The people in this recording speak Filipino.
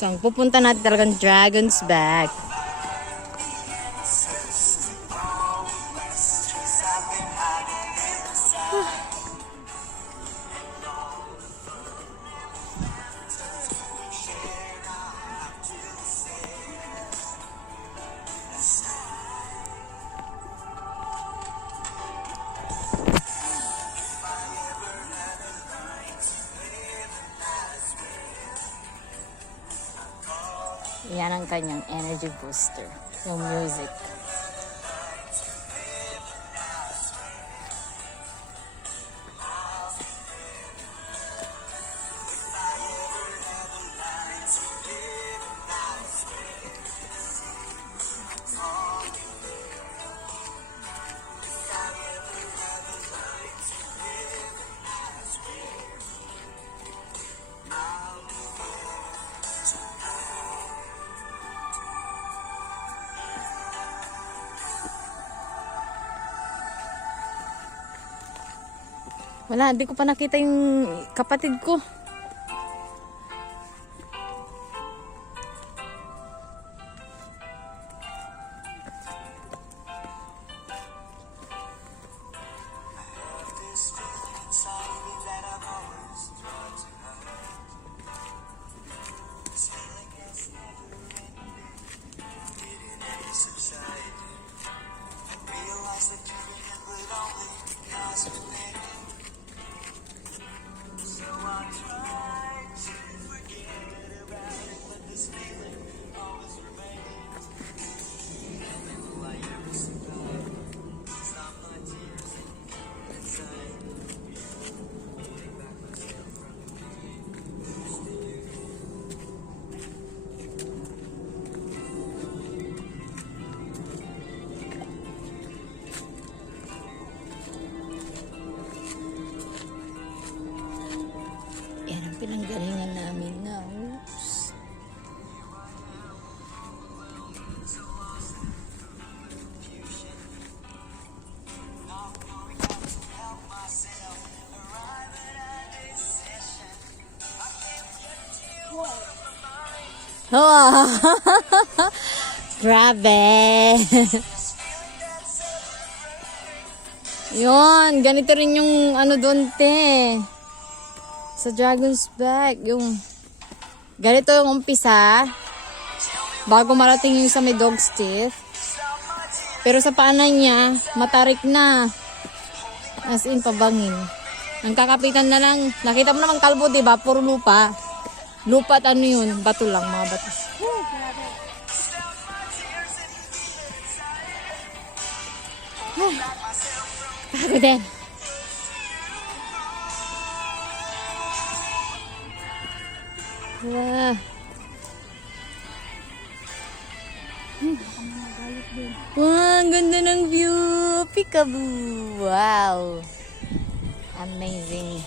So, ang pupunta natin talagang Dragon's Back. Yan ang kanyang energy booster, yung music. Wala, hindi ko pa nakita yung kapatid ko. Yan ang pinanggalingan namin na. Oops. Oh, grabe. Yun, ganito rin yung ano doon, te. Sa Dragon's Back, yung ganito yung umpisa bago marating yung sa may dog's teeth. Pero sa paanan niya, matarik na. As in, pabangin. Ang kakapitan na lang, nakita mo naman kalbo, diba? Puro lupa. Lupa at ano yun? Bato lang, mga bato. Pagod din. Wow. Wow, ang ganda ng view. Peekaboo. Wow. Amazing.